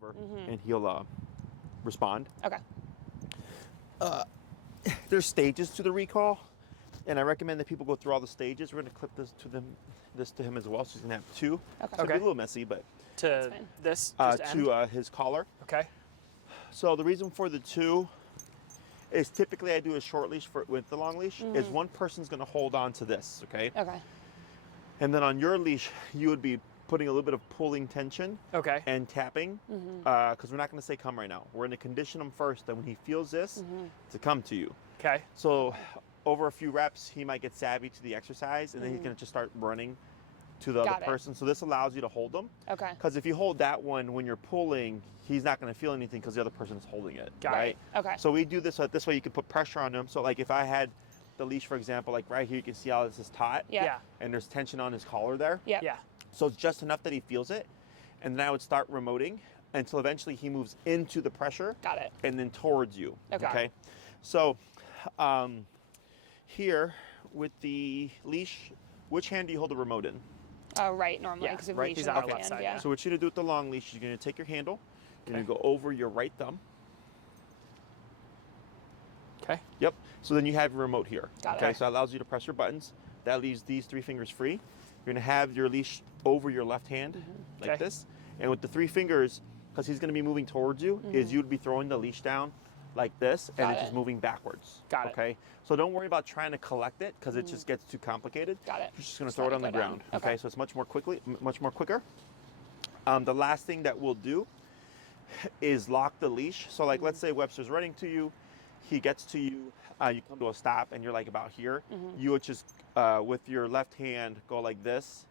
whatever, and he'll respond. Okay. There's stages to the recall, and I recommend that people go through all the stages. We're going to clip this to him as well, so he's going to have two. Okay. It's going to be a little messy, but To this, just end? to his collar. Okay. So the reason for the two is typically I do a short leash with the long leash. Is one person's going to hold on to this, okay? Okay. And then on your leash, you would be putting a little bit of pulling tension. Okay. And tapping, because we're not going to say come right now. We're going to condition him first, then when he feels this, to come to you. Okay. So over a few reps, he might get savvy to the exercise, and then he's going to just start running to the other person. So this allows you to hold them. Okay. Because if you hold that one when you're pulling, he's not going to feel anything because the other person is holding it. Got right? it. Okay. So we do this so this way you can put pressure on him. So like if I had the leash, for example, like right here, you can see how this is taut. Yeah. And there's tension on his collar there. Yep. Yeah. So it's just enough that he feels it. And then I would start remoting until eventually he moves into the pressure. Got it. And then towards you. Okay. So here with the leash, which hand do you hold the remote in? Oh, right, normally, Yeah, because of right, leash he's in on our left left hand, side, yeah. So what you're gonna do with the long leash, you're gonna take your handle, you're gonna go over your right thumb. Okay. Yep. So then you have your remote here. Got it. Okay. So that allows you to press your buttons. That leaves these three fingers free. You're gonna have your leash over your left hand like Okay. this, and with the three fingers, because he's gonna be moving towards you, is you'd be throwing the leash down like this, and Got it's it. just moving backwards. Got it. Okay. So don't worry about trying to collect it because it just gets too complicated. Got it. You're just gonna Just throw let it it on the go down. ground. Okay. So it's much more quicker. The last thing that we'll do is lock the leash. So like let's say Webster's running to you, he gets to you, you come to a stop and you're like about here. You would just with your left hand go like this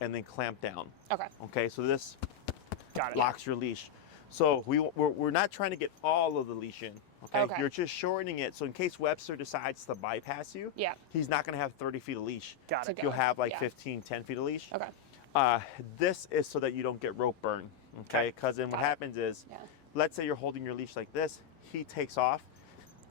and then clamp down. Okay. Okay, so this Got it. locks your leash. So we're not trying to get all of the leash in. Okay? Okay. You're just shortening it. So in case Webster decides to bypass you, Yeah. he's not going to have 30 feet of leash. Got To it. go. You'll have like Yeah. 15, 10 feet of leash. Okay. This is so that you don't get rope burn. Okay, because then what Got it. happens is, Yeah. let's say you're holding your leash like this, he takes off,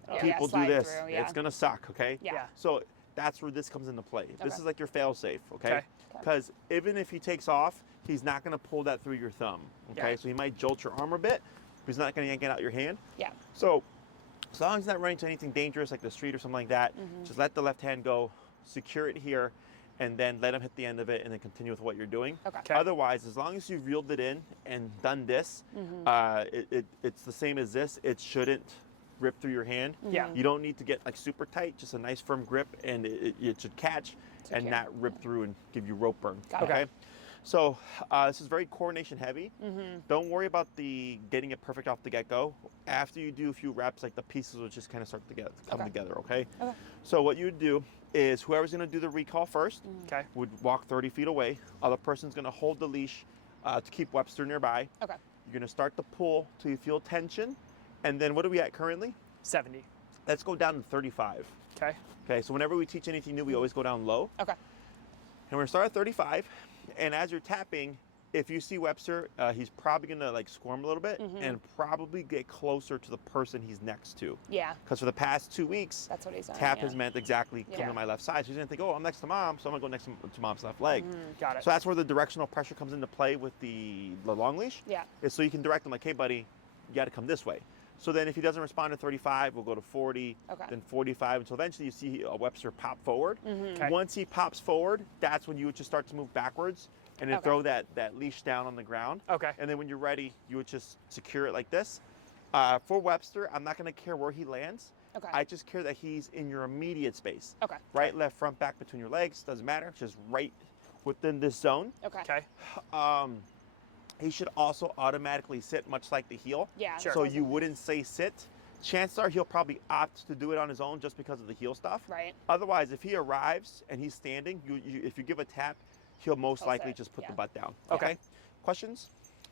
Yeah, people do slide this, through, yeah. it's gonna suck, okay? Yeah. So that's where this comes into play. This Okay. is like your fail safe, okay? Okay. Because even if he takes off, he's not gonna pull that through your thumb, okay? Yeah. So he might jolt your arm a bit, but he's not gonna yank it out your hand. Yeah. So as long as he's not running into anything dangerous like the street or something like that, just let the left hand go, secure it here, and then let him hit the end of it and then continue with what you're doing. Okay. Okay. Otherwise, as long as you've reeled it in and done this, it's the same as this. It shouldn't rip through your hand. Yeah. You don't need to get like super tight, just a nice firm grip, and it should catch and Secure. not rip through and give you rope burn. Got it. Okay. So this is very coordination heavy. Don't worry about the getting it perfect off the get-go. After you do a few reps, like the pieces will just kind of start to come Okay. together, okay? Okay. So what you would do is whoever's gonna do the recall first Okay. would walk 30 feet away. Other person's gonna hold the leash to keep Webster nearby. Okay. You're gonna start the pull till you feel tension. And then what are we at currently? 70. Let's go down to 35. Okay. Okay, so whenever we teach anything new, we always go down low. Okay. And we're gonna start at 35. And as you're tapping, if you see Webster, he's probably gonna like squirm a little bit and probably get closer to the person he's next to. Yeah. Because for the past 2 weeks, That's what he's done. tap yeah. has meant exactly come Yeah. to my left side. So he's gonna think, oh, I'm next to mom, so I'm gonna go next to mom's left leg. Got it. So that's where the directional pressure comes into play with the long leash. Yeah. Is so you can direct him like, hey buddy, you gotta come this way. So then if he doesn't respond to 35, we'll go to 40, Okay. then 45, until eventually you see Webster pop forward. Okay. Once he pops forward, that's when you would just start to move backwards and then Okay. throw that leash down on the ground. Okay. And then when you're ready, you would just secure it like this. For Webster, I'm not gonna care where he lands. Okay. I just care that he's in your immediate space. Okay. Right, left, front, back, between your legs, doesn't matter, just right within this zone. Okay. Okay. He should also automatically sit, much like the heel. Yeah. Sure. So you wouldn't say sit. Chances are he'll probably opt to do it on his own just because of the heel stuff. Right. Otherwise, if he arrives and he's standing, if you give a tap, he'll most He'll likely sit, just put yeah. the butt down. Okay. Questions?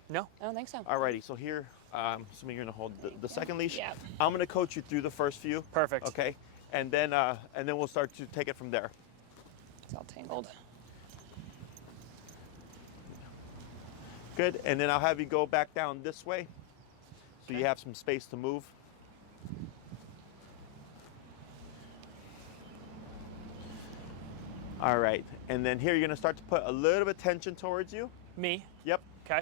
No. I don't think so. Alrighty, so here, assuming you're gonna hold the second leash, Yeah. I'm gonna coach you through the first few. Perfect. Okay, and then we'll start to take it from there. It's all tangled. Good, and then I'll have you go back down this way, so you have some space to move. All right, and then here you're gonna start to put a little bit of tension towards you. Me. Yep, Okay.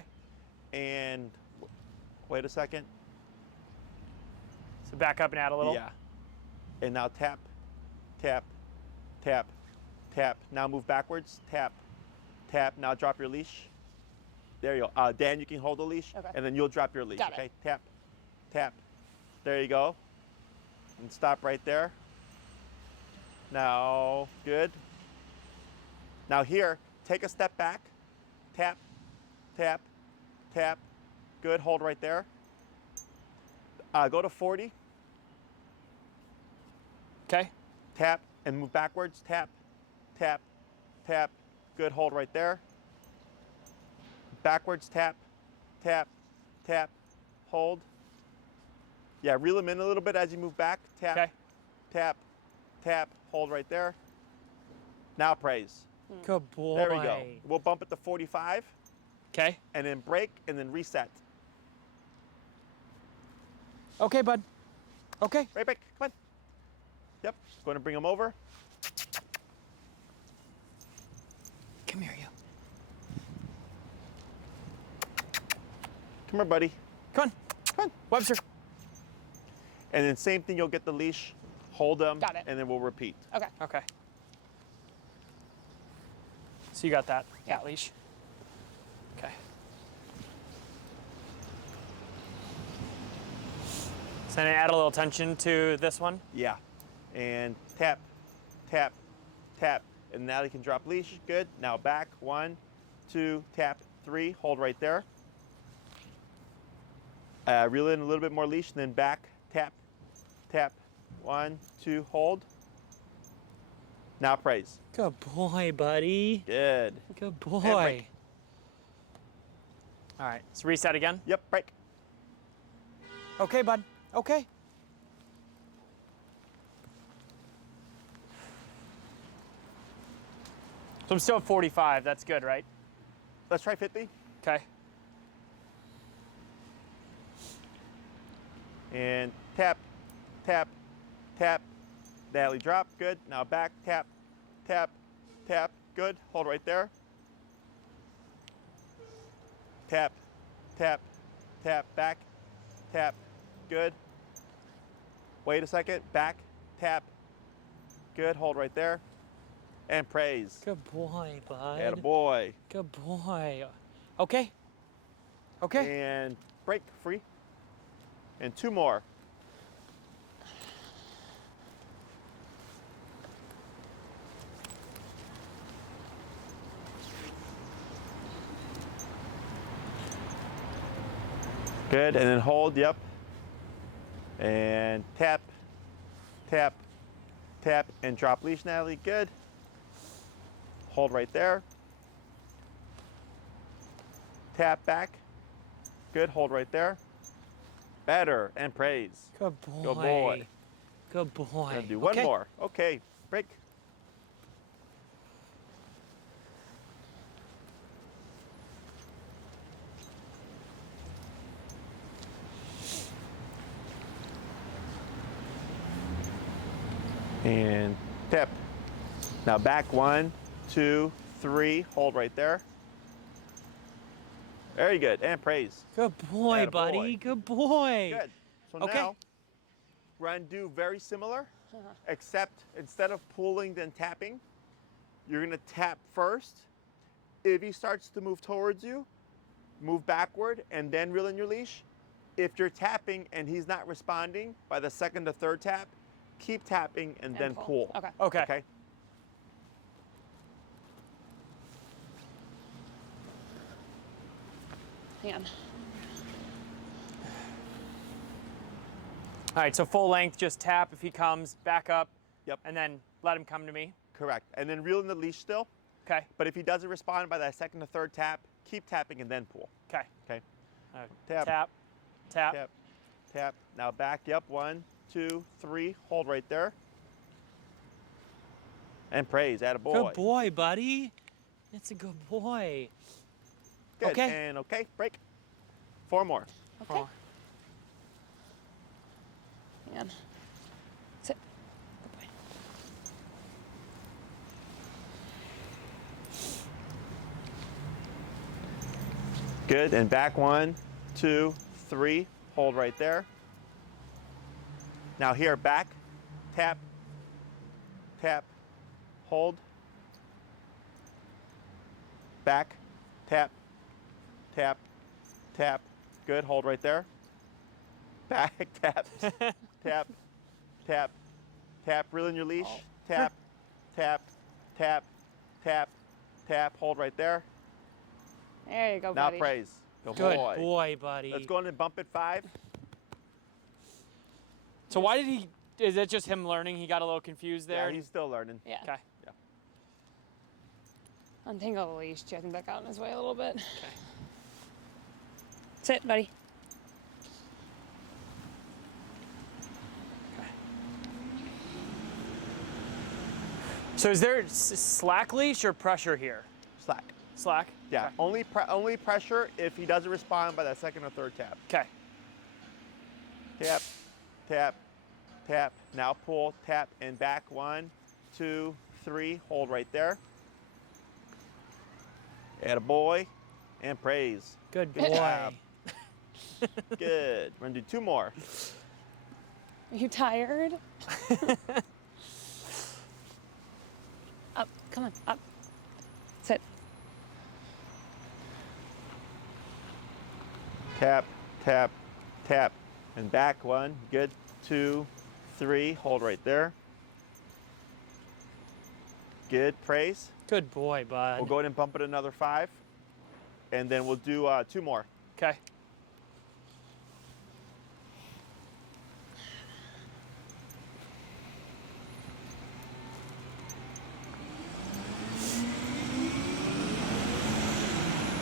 and Wait a second. So back up and add a little. Yeah. And now tap, tap, tap, tap. Now move backwards. Tap, tap. Now drop your leash. There you go. Dan, you can hold the leash, Okay. and then you'll drop your leash. Got it. Okay. Tap, tap. There you go. And stop right there. Now, good. Now here, take a step back. Tap, tap, tap. Good. Hold right there. Go to 40. Okay. Tap and move backwards. Tap, tap, tap. Good. Hold right there. Backwards. Tap, tap, tap. Hold. Yeah, reel them in a little bit as you move back. Tap, Okay. tap, tap. Hold right there. Now praise. Good boy. There we go. We'll bump it to 45 Okay. and then break and then reset. Okay, bud. Okay. Right back. Come on. Yep. Going to bring them over. Come here, you. Come here, buddy. Come on. Come on. Webster. And then same thing, you'll get the leash, hold them, Got it. and then we'll repeat. Okay. Okay. So you got that Yeah. leash. Okay. So then add a little tension to this one. Yeah. And tap, tap, tap. And now you can drop leash. Good. Now back. 1, 2, tap, 3. Hold right there. Reel in a little bit more leash, and then back. Tap, tap. 1, 2, hold. Now praise. Good boy, buddy. Good. Good break. boy. All right, so reset again. Yep, break. Okay, bud. Okay. So I'm still at 45. That's good, right? Let's try 50. Okay. And tap, tap, tap. Natalie drop. Good. Now back. Tap, tap, tap. Good. Hold right there. Tap, tap, tap. Back. Tap. Good. Wait a second. Back. Tap. Good. Hold right there. And praise. Good boy, bud. Attaboy. Good boy. Okay. Okay. And break. Free. And 2 more. Good, and then hold, yep. And tap, tap, tap, and drop leash, Natalie, good. Hold right there. Tap back, good, hold right there. Better, and praise. Good boy. Good boy. Good boy. Gonna do one Okay. more. Okay, break. And tap. Now back 1, 2, 3. Hold right there. Very good. And praise. Good boy, Attaboy. buddy. Good boy. Good. So Okay. now we're going to do very similar, except instead of pulling then tapping, you're going to tap first. If he starts to move towards you, move backward and then reel in your leash. If you're tapping and he's not responding by the second to third tap, keep tapping and then pull. Okay. Okay. Okay. Hang on. All right, so full length, just tap if he comes, back up. Yep. And then let him come to me. Correct. And then reel in the leash still. Okay. But if he doesn't respond by that second to third tap, keep tapping and then pull. Okay. Okay. All right. Tap. Tap. Tap. Tap. Tap. Now back. Yep. 1, 2, 3. Hold right there. And praise. Attaboy. Good boy, buddy. It's a good boy. Good. Okay. And okay. Break. 4 more. Okay. Oh. Hang on. Sit. Good boy. Good. And back 1, 2, 3, hold right there. Now here, back, tap, tap, hold. Back, tap, tap, tap. Good, hold right there. Back, tap, tap, tap, tap. Reel in your leash. Oh. Tap, tap, tap, tap, tap. Hold right there. There you go, Now buddy. praise. Good Good boy. boy, buddy. Let's go in and bump it 5. So why did he? Is it just him learning? He got a little confused there. Yeah, he's still learning. Yeah. Okay. Yeah. Untangle the leash too. I think that got in his way a little bit. Okay. Sit, buddy. So is there slack leash or pressure here? Slack. Slack. Yeah. Okay. Only pressure if he doesn't respond by that 2nd or 3rd tap. Okay. Tap, tap, tap. Now pull, tap, and back. 1, 2, 3. Hold right there. Attaboy. And praise. Good Good boy. job. Good. We're gonna do 2 more. Are you tired? Up. Come on. Up. Sit. Tap, tap, tap. And back. 1. Good. 2, 3. Hold right there. Good. Praise. Good boy, bud. We'll go ahead and bump it another 5. And then we'll do 2 more. Okay.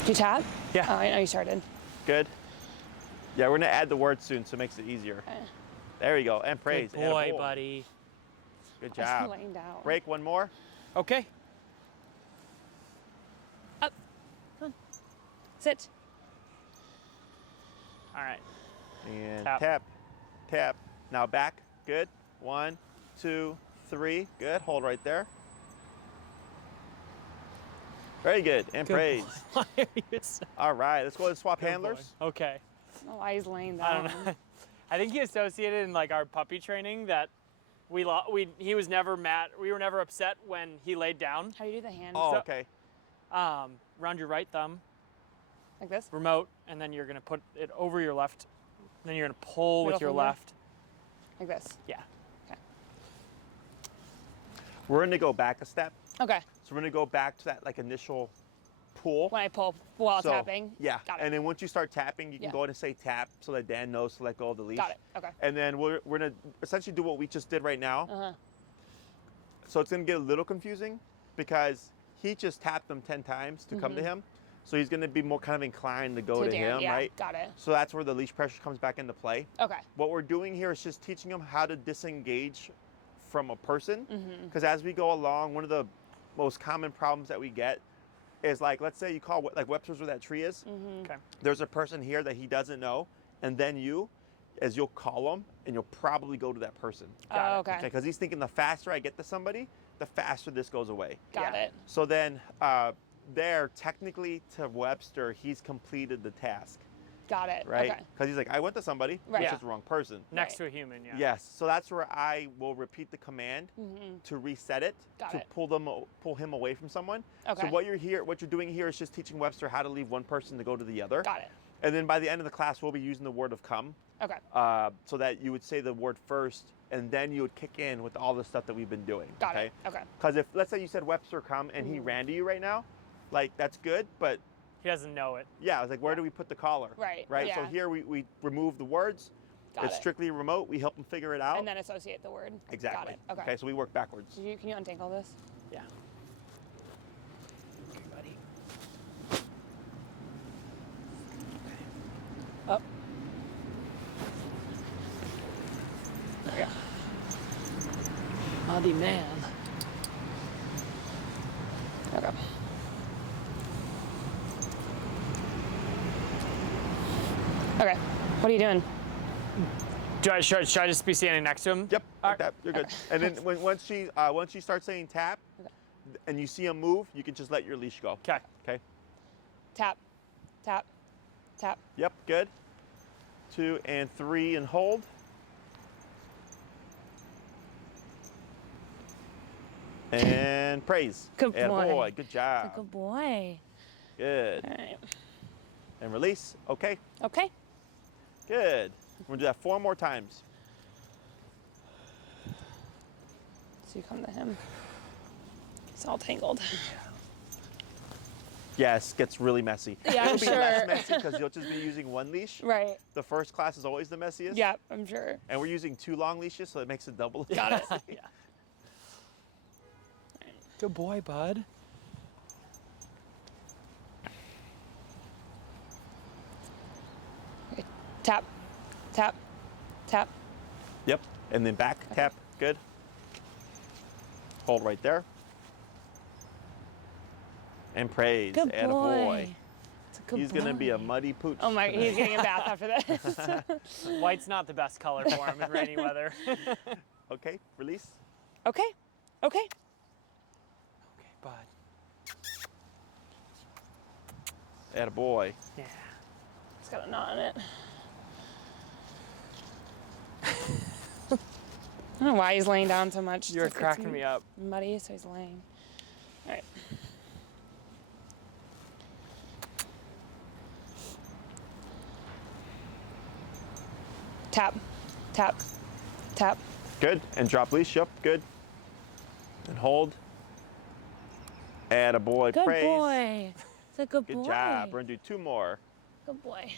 Did you tap? Yeah. Oh, I know you started. Good. Yeah, we're gonna add the word soon, so it makes it easier. Okay. There we go. And praise. Good boy, Attaboy. buddy. Good I was job. laying down. Break 1 more. Okay. Up. Come on. Sit. All right. And Tap. tap, tap. Now back. Good. 1, 2, 3. Good. Hold right there. Very good. And Good praise. boy. Why are you so All right. Let's go ahead and swap good handlers. boy? Okay. I don't know why he's laying I down. don't know. I think he associated in like our puppy training that he was never mad. We were never upset when he laid down. How do you do the hand? Oh, So- okay. Round your right thumb, Like this? remote, and then you're gonna put it over your left. Then you're gonna pull Middle with your finger? left. Like this? Yeah. Okay. We're gonna go back a step. Okay. So we're gonna go back to that like initial pull. When I pull while So, tapping? Yeah. Got it. And then once you start tapping, you can Yeah. go ahead and say tap so that Dan knows to let go of the leash. Got it. Okay. And then we're gonna essentially do what we just did right now. Uh-huh. So it's gonna get a little confusing because he just tapped them 10 times to come to him. So he's gonna be more kind of inclined to go to Dan, him, yeah, right? got it. So that's where the leash pressure comes back into play. Okay. What we're doing here is just teaching him how to disengage from a person. Mm-hmm. Because as we go along, one of the most common problems that we get is like, let's say you call like Webster's where that tree is. Mm-hmm. Okay. There's a person here that he doesn't know, and then you'll call him, and you'll probably go to that person. Oh, okay. Because he's thinking the faster I get to somebody, the faster this goes away. Got it. So then, technically to Webster, he's completed the task, Got it. right? Okay. Because he's like, I went to somebody, Right. which Yeah. is the wrong person. Next Right. to a human. Yeah. Yes. So that's where I will repeat the command Mm-hmm. to reset it, Got to it. pull him away from someone. Okay. So what you're doing here is just teaching Webster how to leave one person to go to the other. Got it. And then by the end of the class, we'll be using the word of come, Okay. so that you would say the word first, and then you would kick in with all the stuff that we've been doing. Got it. Okay. Because if, let's say you said Webster come and he Mhm. ran to you right now, like that's good, but He doesn't know it. yeah, I was like, where do we put the collar? Right, Right. So yeah. here we remove the words. Got It's it. strictly remote. We help him figure it out. And then associate the word. Exactly. Got it. Okay. So we work backwards. Can you untangle this? Yeah. Okay, buddy. Up. There we go. Buddy man. Okay. Okay. What are you doing? Should I just be standing next to him? Yep. All Like that. You're good. And then once she starts saying tap, and you see him move, you can just let your leash go. Okay. Okay. Tap. Tap. Tap. Yep. Good. 2, and 3, and hold. And praise. Good boy. Good job. Good boy. Good. All right. And release. Okay. Okay. Good. We're gonna do that 4 more times. So you come to him. It's all tangled. Yes, gets really messy. Yeah, I'm It'll be less sure. messy because you'll just be using 1 leash. Right. The first class is always the messiest. Yeah, I'm sure. And we're using 2 long leashes, so it makes it double. Got it. Yeah. Good boy, bud. Okay. Tap, tap, tap. Yep. And then back, tap. Good. Hold right there. And praise. Good Atta boy. It's a good He's boy. gonna be a muddy pooch. Oh my, he's getting a bath after this. White's not the best color for him in rainy weather. Okay, release. Okay. Okay. Okay, bud. Atta boy. Yeah. It's got a knot in it. I don't know why he's laying down so much. You're It's cracking me up. Muddy, so he's laying. All right. Tap, tap, tap. Good. And drop leash. Yep. Good. And hold. Atta boy. Good Praise. boy. It's a good Good boy. job. We're gonna do 2 more. Good boy.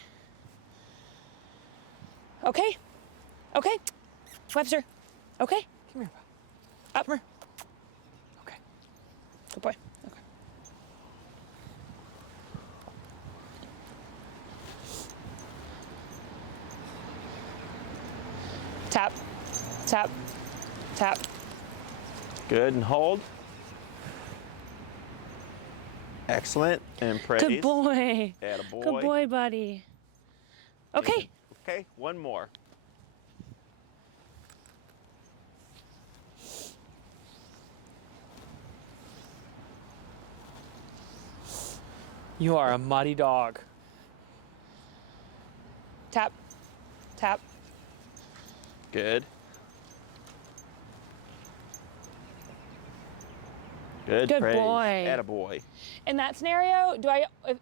Okay. Okay. Webster. Okay. Come here, bud. Up. Come here. Okay. Good boy. Okay. Tap, tap, tap. Good. And hold. Excellent. And praise. Good boy. Atta boy. Good boy, buddy. Okay. Okay. 1 more. You are a muddy dog. Tap, tap. Good. Good. Good praise. boy. Atta boy. In that scenario,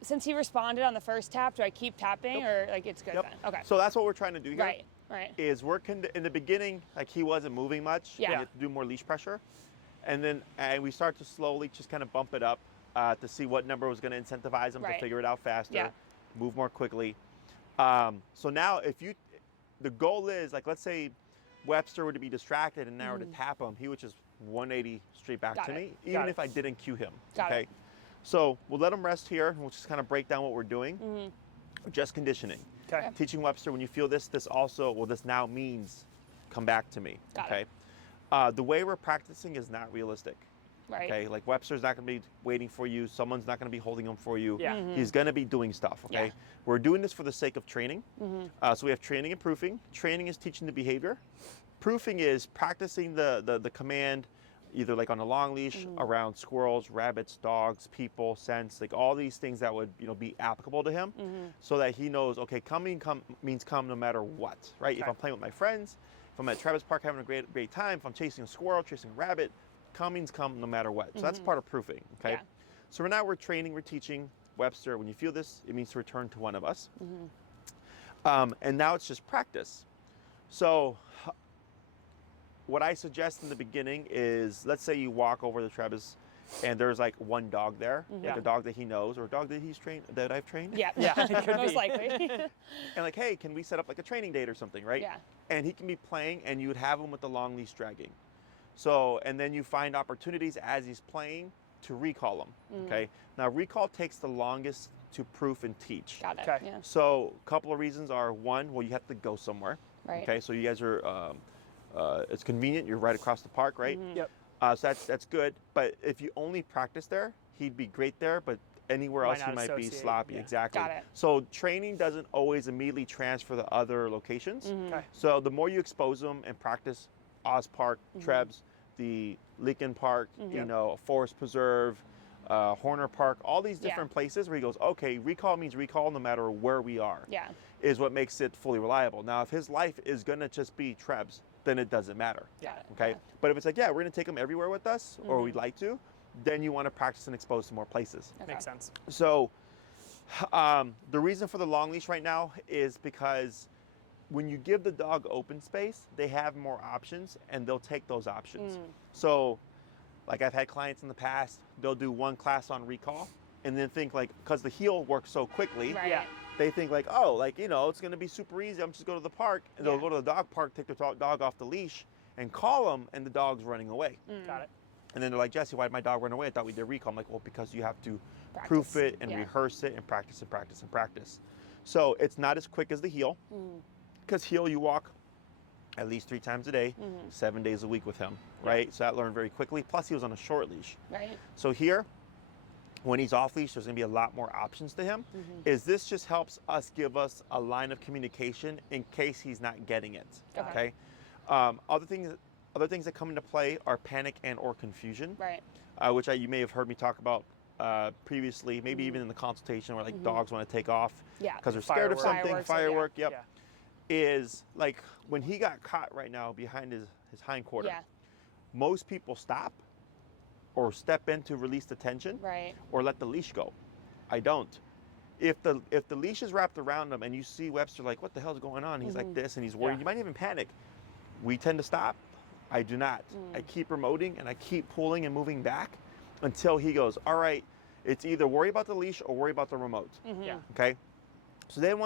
since he responded on the first tap, do I keep tapping or like it's good Yep. then? Okay. So that's what we're trying to do here. Right, right. Is in the beginning, like he wasn't moving much. Yeah. You have to do more leash pressure. And then we start to slowly just kind of bump it up to see what number was going to incentivize him Right. to figure it out faster, Yeah. move more quickly. So now the goal is, like, let's say Webster were to be distracted and now were to tap him, he would just 180 straight back Got to it. me, Got even it. if I didn't cue him. Got okay. it. So we'll let him rest here. We'll just kind of break down what we're doing. Just conditioning. Okay. Teaching Webster, when you feel this this now means come back to me. Got okay. The way we're practicing is not realistic. Right. Okay. Like Webster's not going to be waiting for you. Someone's not going to be holding him for you. Yeah. He's going to be doing stuff. Okay. Yeah. We're doing this for the sake of training. So we have training and proofing. Training is teaching the behavior. Proofing is practicing the command, either like on a long leash around squirrels, rabbits, dogs, people, scents, like all these things that would be applicable to him, so that he knows, okay, come means come no matter what, right? If Okay. I'm playing with my friends, if I'm at Travis Park having a great time, if I'm chasing a squirrel, chasing a rabbit, come means come no matter what. So that's part of proofing, okay? Yeah. So now we're training, we're teaching Webster. When you feel this, it means to return to one of us. And now it's just practice. So what I suggest in the beginning is, let's say you walk over to Travis and there's like one dog there, like Yeah. a dog that he knows or a dog that that I've trained. Yeah. Yeah, it could Most be. likely. And like, hey, can we set up like a training date or something, right? Yeah. And he can be playing and you would have him with the long leash dragging. So, and then you find opportunities as he's playing to recall him, okay? Now, recall takes the longest to proof and teach. Got it. Okay. Yeah. So a couple of reasons are, one, well, you have to go somewhere. Right. Okay, so you guys are, it's convenient. You're right across the park, right? Yep. So that's good. But if you only practice there, he'd be great there. But anywhere Why else, he not might be associate? sloppy. Yeah. Exactly. Got it. So training doesn't always immediately transfer to other locations. Okay. So the more you expose them and practice Oz Park, Trebs, the Lincoln Park, Yep. Forest Preserve, Horner Park, all these Yeah. different places where he goes, okay, recall means recall no matter where we are, Yeah. is what makes it fully reliable. Now, if his life is going to just be Trebs, then it doesn't matter. Yeah. Got it. Okay. Yeah. But if it's like, yeah, we're going to take him everywhere with us, or Mm-hmm. we'd like to, then you want to practice and expose to more places. Okay. Makes sense. So the reason for the long leash right now is because when you give the dog open space, they have more options and they'll take those options. So like I've had clients in the past, they'll do one class on recall and then think like, because the heel works so quickly, Right. Yeah. they think like, oh, like, you know, it's going to be super easy. I'm just go to the park, and they'll Yeah. go to the dog park, take the dog off the leash and call them, and the dog's running away. Got it. And then they're like, Jesse, why did my dog run away? I thought we did recall. I'm like, well, because you have to proof Practice. it and Yeah. rehearse it and practice and practice and practice. So it's not as quick as the heel, because heel you walk at least 3 times a day, 7 days a week with him, right? So that learned very quickly. Plus he was on a short leash. Right. So here, when he's off leash, there's gonna be a lot more options to him. Is this just helps us give us a line of communication in case he's not getting it, Okay. okay? Other things that come into play are panic and or confusion, Right. which you may have heard me talk about previously, maybe even in the consultation where like dogs want to take off Yeah. because they're scared of Firework. something, Fireworks, firework, yep. Yeah. Is like when he got caught right now behind his hind quarter, Yeah. most people stop or step in to release the tension Right. or let the leash go. I don't. If the leash is wrapped around him and you see Webster like, what the hell's going on? He's like this and he's worried. Yeah. You might even panic. We tend to stop. I do not. I keep remoting and I keep pulling and moving back until he goes, all right, it's either worry about the leash or worry about the remote. Yeah. Okay. So then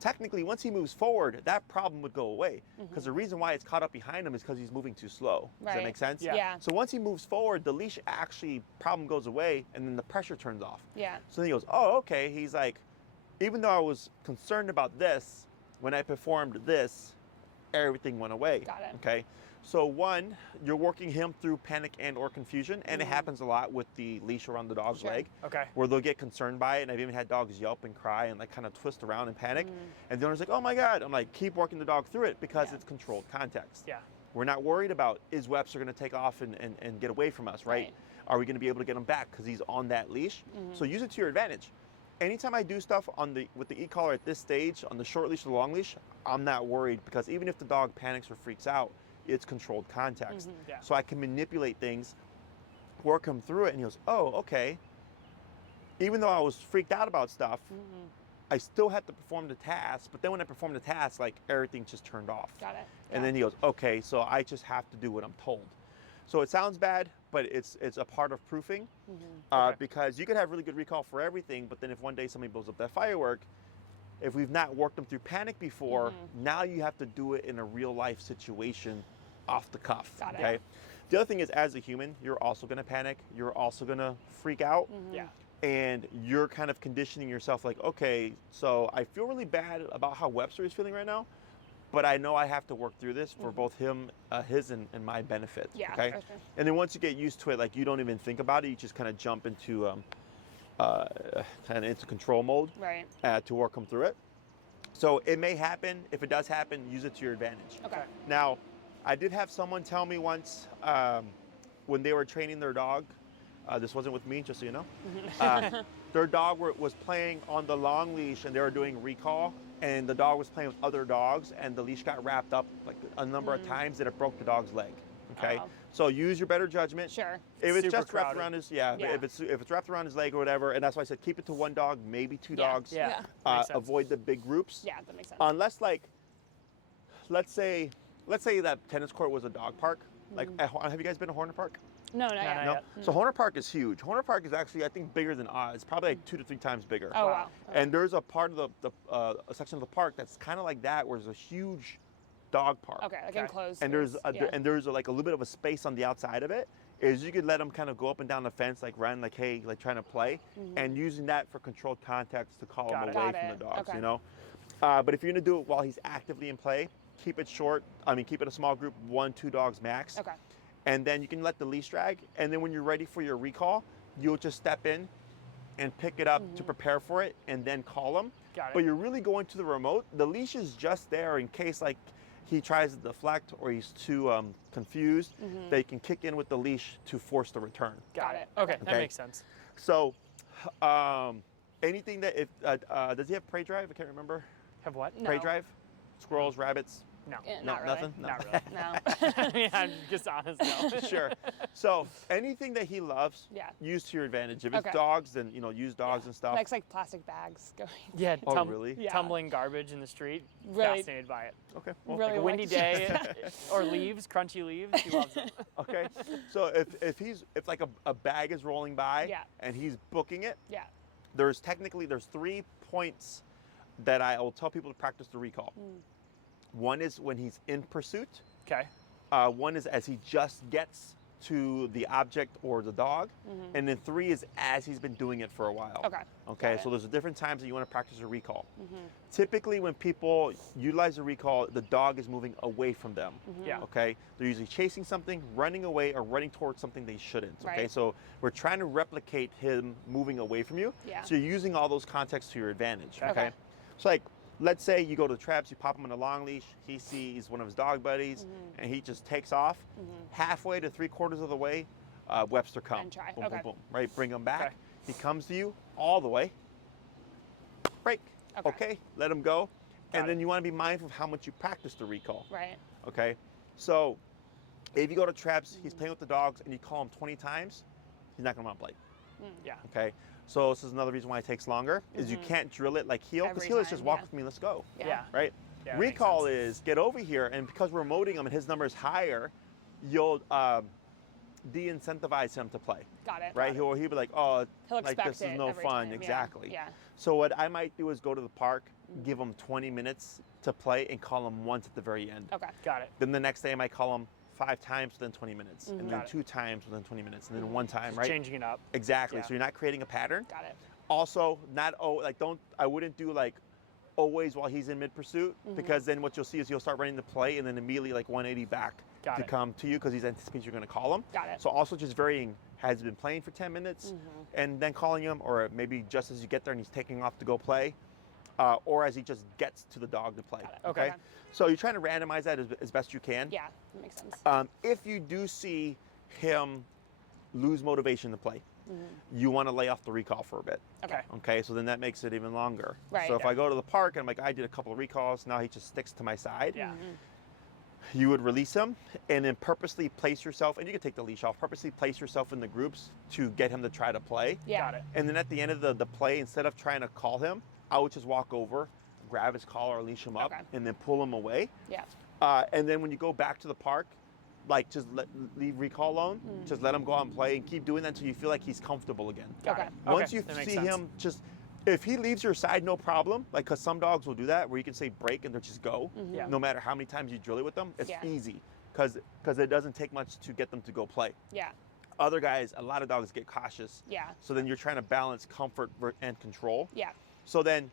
technically once he moves forward, that problem would go away. Because the reason why it's caught up behind him is because he's moving too slow. Does that Right. make sense? Yeah. Yeah. So once he moves forward, the leash actually problem goes away and then the pressure turns off. Yeah. So then he goes, oh, okay. He's like, even though I was concerned about this, when I performed this, everything went away. Got it. Okay. So one, you're working him through panic and or confusion, and it happens a lot with the leash around the dog's Sure. leg, Okay. where they'll get concerned by it. And I've even had dogs yelp and cry and like kind of twist around and panic. And the owner's like, oh my God. I'm like, keep working the dog through it because Yeah. it's controlled context. Yeah. We're not worried about is Webster going to take off and get away from us, right? Right. Are we going to be able to get him back because he's on that leash? So use it to your advantage. Anytime I do stuff with the e-collar at this stage, on the short leash or the long leash, I'm not worried because even if the dog panics or freaks out, it's controlled context. Yeah. So I can manipulate things, work him through it, and he goes, oh, okay. Even though I was freaked out about stuff, I still had to perform the task, but then when I performed the task, like everything just turned off. Got it. And Yeah. then he goes, okay, so I just have to do what I'm told. So it sounds bad, but it's a part of proofing Okay. because you could have really good recall for everything, but then if one day somebody blows up that firework, if we've not worked them through panic before, now you have to do it in a real life situation off the cuff. Got it. Okay. The other thing is, as a human, you're also going to panic. You're also going to freak out. Yeah. And you're kind of conditioning yourself like, okay, so I feel really bad about how Webster is feeling right now, but I know I have to work through this for both him, his and my benefit. Yeah, Okay. for sure. And then once you get used to it, like you don't even think about it. You just kind of jump into kind of into control mode Right. to work them through it. So it may happen. If it does happen, use it to your advantage. Okay. Now, I did have someone tell me once when they were training their dog, this wasn't with me, just so you know, their dog was playing on the long leash and they were doing recall, and the dog was playing with other dogs, and the leash got wrapped up like a number of times that it broke the dog's leg. Okay, Oh. so use your better judgment. Sure. If it's Super just wrapped crowded. around his, Yeah. if it's wrapped around his leg or whatever, and that's why I said keep it to one dog, maybe two Yeah. dogs. Yeah. Yeah. Makes sense. Avoid the big groups. Yeah, that makes sense. Unless like, let's say that tennis court was a dog park. Like, have you guys been to Horner Park? No, not No, yet. not No. yet. So Horner Park is huge. Horner Park is actually, I think, bigger than Oz. It's probably like 2 to 3 times bigger. Oh, wow. And there's a part of a section of the park that's kind of like that, where there's a huge dog park. Okay, like Okay. enclosed. And there's space. Yeah. like a little bit of a space on the outside of it. Is you could let them kind of go up and down the fence, like run, like hey, like trying to play, and using that for controlled context to call Got him it. away Got from it. the dogs. Okay. You know. But if you're gonna do it while he's actively in play, keep it short. Keep it a small group, 1-2 dogs max. Okay. And then you can let the leash drag, and then when you're ready for your recall, you'll just step in and pick it up to prepare for it, and then call them. Got it. But you're really going to the remote. The leash is just there in case like he tries to deflect or he's too confused. They can kick in with the leash to force the return. Got Got it. it. Okay, Okay. that makes sense. So, anything that if does he have prey drive? I can't remember. Have what? No. Prey drive? Squirrels, rabbits? No. Not really. Nothing. No. Not really. No. Yeah, I'm just honest. No. Sure. So anything that he loves, Yeah. use to your advantage. If it's Okay. dogs, then use dogs and stuff. Likes like plastic bags going. Yeah. Oh, really? Yeah. Tumbling garbage in the street. Really- Fascinated by it. Okay. Well, Really Like a windy likes- day or leaves, crunchy leaves. He loves them. okay. So if like a bag is rolling by Yeah. and he's booking it, Yeah. there's 3 points that I will tell people to practice the recall. One is when he's in pursuit. Okay. One is as he just gets to the object or the dog, and then 3 is as he's been doing it for a while. Okay. Okay, Got so it. there's different times that you want to practice a recall. Typically, when people utilize a recall, the dog is moving away from them. Yeah. Okay, they're usually chasing something, running away, or running towards something they shouldn't. Okay, Right. so we're trying to replicate him moving away from you. Yeah. So you're using all those contexts to your advantage. Okay. Okay. So like, let's say you go to the traps, you pop him on a long leash, he sees one of his dog buddies, and he just takes off. Halfway to 3/4 of the way, Webster comes. And try. Boom, Okay. boom, boom. Right, bring him back. Okay. He comes to you all the way. Break. Okay. Let him go. Got And then it. you want to be mindful of how much you practice the recall. Right. Okay. So if you go to traps, he's playing with the dogs, and you call him 20 times, he's not going to want to play. Yeah. Okay. So this is another reason why it takes longer, is you can't drill it like heel, because Every heel is just time, walk yeah. with me, let's go. Yeah. Right? Yeah, that makes Recall sense. is get over here, and because we're moting him and his number is higher, you'll de-incentivize him to play. Got it. Right? He'll be like, oh, He'll like expect this is it no every fun. time. Exactly. Yeah. So what I might do is go to the park, give him 20 minutes to play, and call him once at the very end. Okay. Got it. Then the next day I might call him 5 times within 20 minutes, and then Got it. 2 times within 20 minutes, and then 1 time, Just right? changing it up. Exactly. Yeah. So you're not creating a pattern. Got it. Also, I wouldn't do like always while he's in mid pursuit, because then what you'll see is he'll start running the play and then immediately like 180 back Got to it. come to you because he's anticipating you're going to call him. Got it. So also just varying, has he been playing for 10 minutes and then calling him, or maybe just as you get there and he's taking off to go play, or as he just gets to the dog to play. Got it. Okay. So you're trying to randomize that as best you can. Yeah. That makes sense. If you do see him lose motivation to play, you want to lay off the recall for a bit. Okay. Okay, so then that makes it even longer. Right. So if I go to the park and I'm like, I did a couple of recalls, now he just sticks to my side. Yeah. You would release him and then purposely place yourself, and you can take the leash off, purposely place yourself in the groups to get him to try to play. Yeah. Got it. And then at the end of the play, instead of trying to call him, I would just walk over, grab his collar or leash him up, Okay. and then pull him away. Yeah. And then when you go back to the park, like just leave recall alone, just let him go out and play and keep doing that until you feel like he's comfortable again. Got Okay. it. Once Okay, you that makes see sense. him, just if he leaves your side, no problem. Like, because some dogs will do that, where you can say break and they'll just go. Yeah. No matter how many times you drill it with them, it's Yeah. easy because it doesn't take much to get them to go play. Yeah. Other guys, a lot of dogs get cautious. Yeah. So then you're trying to balance comfort and control. Yeah. So then,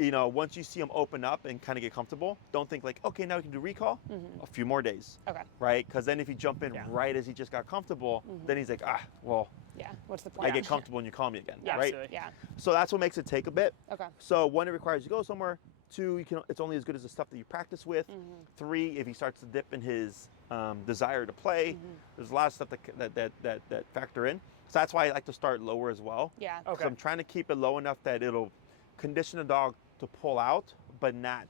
once you see him open up and kind of get comfortable, don't think like, okay, now we can do recall. A few more days, Okay. right? Because then if you jump in Yeah. right as he just got comfortable, then he's like, well, Yeah. What's the point? I get comfortable and you call me again, Yeah. right? Absolutely. Yeah. So that's what makes it take a bit. Okay. So 1, it requires you to go somewhere. 2, it's only as good as the stuff that you practice with. 3, if he starts to dip in his desire to play, there's a lot of stuff that factor in. So that's why I like to start lower as well. Yeah. Okay. So I'm trying to keep it low enough that it'll condition the dog to pull out, but not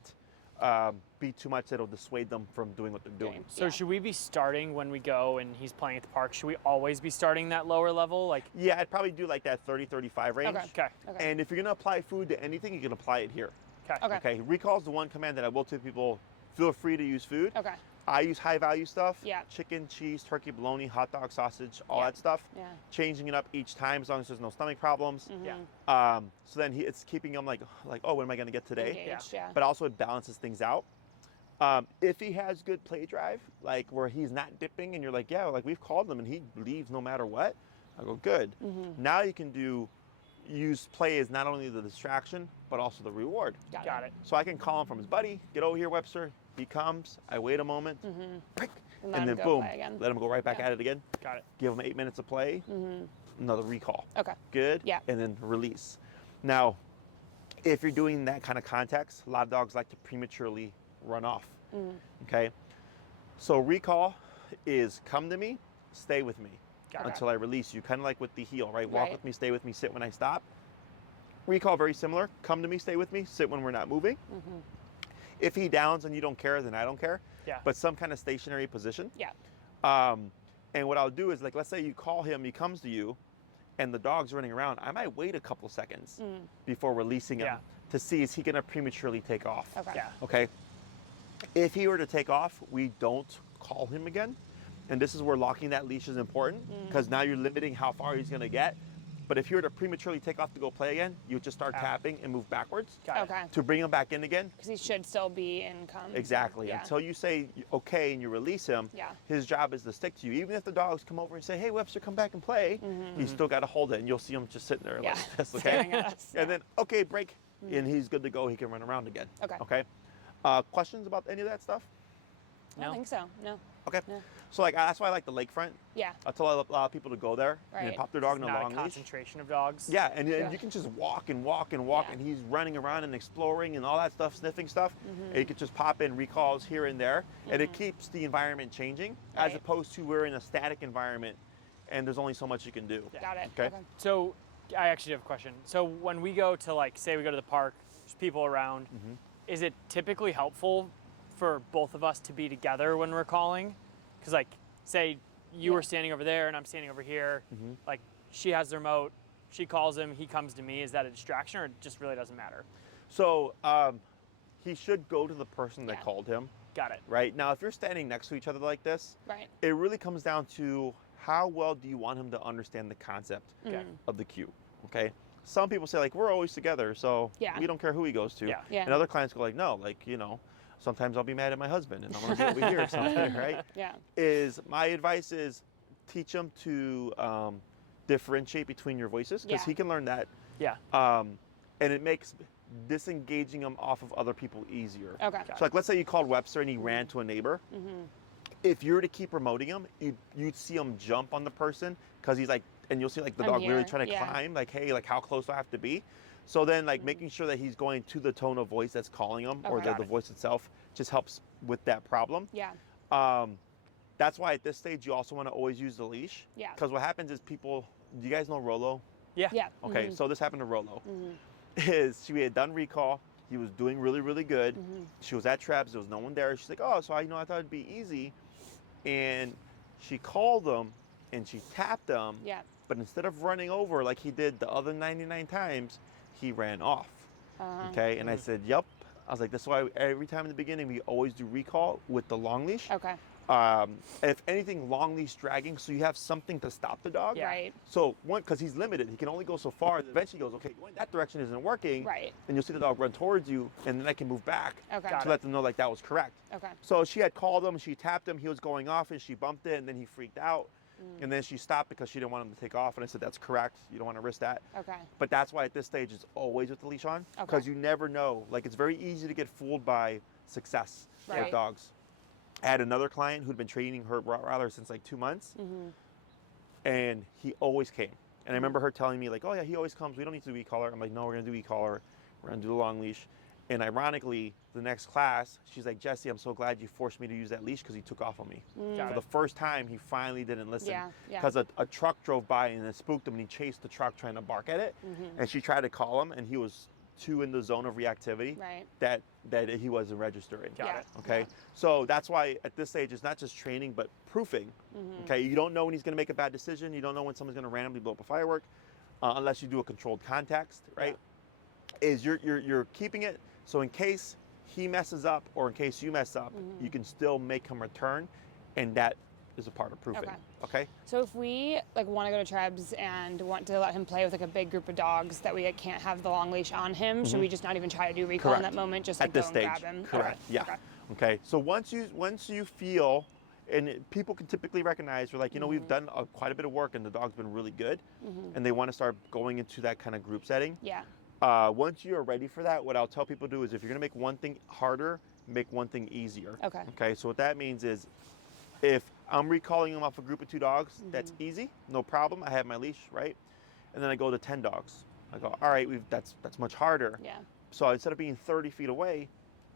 be too much that'll dissuade them from doing what they're doing. So Yeah. should we be starting when we go and he's playing at the park? Should we always be starting that lower level? Like, Yeah, I'd probably do like that 30-35 range. Okay. okay. Okay. And if you're gonna apply food to anything, you can apply it here. Okay. Okay. Okay, recall is the one command that I will tell people, feel free to use food. Okay. I use high value stuff. Yeah. Chicken, cheese, turkey, bologna, hot dog, sausage, all Yeah. that stuff. Yeah. Changing it up each time as long as there's no stomach problems. Yeah. So then it's keeping him like, oh, what am I gonna get today? Engaged. Yeah. But also it balances things out. If he has good play drive, like where he's not dipping and you're like, yeah, like we've called him and he leaves no matter what, I go, good. Now you can use play as not only the distraction, but also the reward. Got it. So I can call him from his buddy, get over here, Webster. He comes, I wait a moment, break, And let and him then go boom, play again. let him go right back Yeah. at it again. Got it. Give him 8 minutes of play, another recall. Okay. Good. Yeah. And then release. Now, if you're doing that kind of context, a lot of dogs like to prematurely run off. Okay. So recall is come to me, stay with me. Got it. until I release you. Kind of like with the heel, right? Walk Right. with me, stay with me, sit when I stop. Recall, very similar. Come to me, stay with me, sit when we're not moving. If he downs and you don't care, then I don't care. Yeah. But some kind of stationary position. Yeah. And what I'll do is, like, let's say you call him, he comes to you, and the dog's running around. I might wait a couple seconds before releasing him Yeah. to see, is he going to prematurely take off? Okay. Yeah. Okay. If he were to take off, we don't call him again. And this is where locking that leash is important, because now you're limiting how far he's going to get. But if you were to prematurely take off to go play again, you would just start tapping and move backwards Got it. Okay. to bring him back in again. Because he should still be in come. Exactly. Yeah. Until you say okay and you release him, Yeah. his job is to stick to you. Even if the dogs come over and say, hey, Webster, come back and play, he's still got to hold it. And you'll see him just sitting there Yeah. like this, Staring okay? at us. And then, okay, break. And he's good to go. He can run around again. Okay. Okay. Questions about any of that stuff? I don't think so. No. Okay. No. So, like, that's why I like the lakefront. Yeah. I tell a lot of people to go there and Right. pop their dog in a Not long a leash. concentration of dogs. Yeah, and Yeah. you can just walk and walk and walk, Yeah. and he's running around and exploring and all that stuff, sniffing stuff. And you could just pop in recalls here and there, and it keeps the environment changing, as Right. opposed to we're in a static environment, and there's only so much you can do. Got it. Okay. So I actually have a question. So when we go to, like, say we go to the park, there's people around, is it typically helpful for both of us to be together when we're calling? Because, like, say you were standing over there and I'm standing over here, like, she has the remote, she calls him, he comes to me. Is that a distraction, or it just really doesn't matter? So he should go to the person that Yeah. called him, Got it. right? Now, if you're standing next to each other like this, Right. it really comes down to how well do you want him to understand the concept Okay. of the cue, okay? Some people say, like, we're always together, so Yeah. we don't care who he goes to. Yeah. Yeah. And other clients go like, no, like, you know, sometimes I'll be mad at my husband and I'm gonna be over here or something, right? Yeah. Is my advice is teach him to differentiate between your voices, because Yeah. he can learn that. Yeah. And it makes disengaging him off of other people easier. Okay. So, like, let's say you called Webster and he ran to a neighbor. If you were to keep remoting him, you'd see him jump on the person, because he's like, and you'll see, like, the I'm dog really here, trying to yeah. climb, like, hey, like, how close do I have to be? So then, like, making sure that he's going to the tone of voice that's calling him, or Okay. the voice itself, just helps with that problem. Yeah. That's why at this stage you also want to always use the leash. Yeah. Because what happens is people, do you guys know Rolo? Yeah. Yeah. Okay, so this happened to Rolo. Is she had done recall, he was doing really, really good. She was at Trebs, there was no one there. She's like, oh, so I thought it'd be easy. And she called him and she tapped him, Yeah. but instead of running over like he did the other 99 times, he ran off. Okay, and I said, yep. I was like, that's why every time in the beginning we always do recall with the long leash. Okay. If anything, long leash dragging, so you have something to stop the dog. Yeah. Right. So one, because he's limited, he can only go so far. Eventually, he goes, okay, going that direction isn't working. Right. And you'll see the dog run towards you, and then I can move back Okay. Got to it. let them know like that was correct. Okay. So she had called him, she tapped him, he was going off, and she bumped it, and then he freaked out, and then she stopped because she didn't want him to take off. And I said, that's correct. You don't want to risk that. Okay. But that's why at this stage it's always with the leash on, because Okay. you never know. Like, it's very easy to get fooled by success with Right. dogs. I had another client who'd been training her Rottweiler since like 2 months, and he always came. And I remember her telling me, like, oh yeah, he always comes. We don't need to do e-collar. I'm like, no, we're gonna do e-collar. We're gonna do the long leash. And ironically, the next class, she's like, Jesse, I'm so glad you forced me to use that leash, because he took off on me. Got For it. the first time, he finally didn't listen. Yeah, yeah. Because a truck drove by and it spooked him, and he chased the truck trying to bark at it. And she tried to call him, and he was too in the zone of reactivity Right. that he wasn't registering. Got Yeah. it. Okay, so that's why at this stage it's not just training but proofing. Okay, you don't know when he's going to make a bad decision. You don't know when someone's going to randomly blow up a firework, unless you do a controlled context, right? Is you're keeping it so in case he messes up or in case you mess up, you can still make him return, and that is a part of proofing. Okay. So if we like want to go to Trebs and want to let him play with like a big group of dogs that we can't have the long leash on him, should we just not even try to do recall in Correct. that moment? Just At like this go stage, and grab him. correct? Okay. Yeah. Okay. Okay. So once you feel, and people can typically recognize, we're like, you know, we've done quite a bit of work and the dog's been really good, and they want to start going into that kind of group setting. Yeah. Once you are ready for that, what I'll tell people to do is, if you're gonna make one thing harder, make one thing easier. Okay. Okay. So what that means is, if I'm recalling them off a group of 2 dogs, that's easy, no problem. I have my leash, right? And then I go to 10 dogs. I go, all right, that's much harder. Yeah. So instead of being 30 feet away,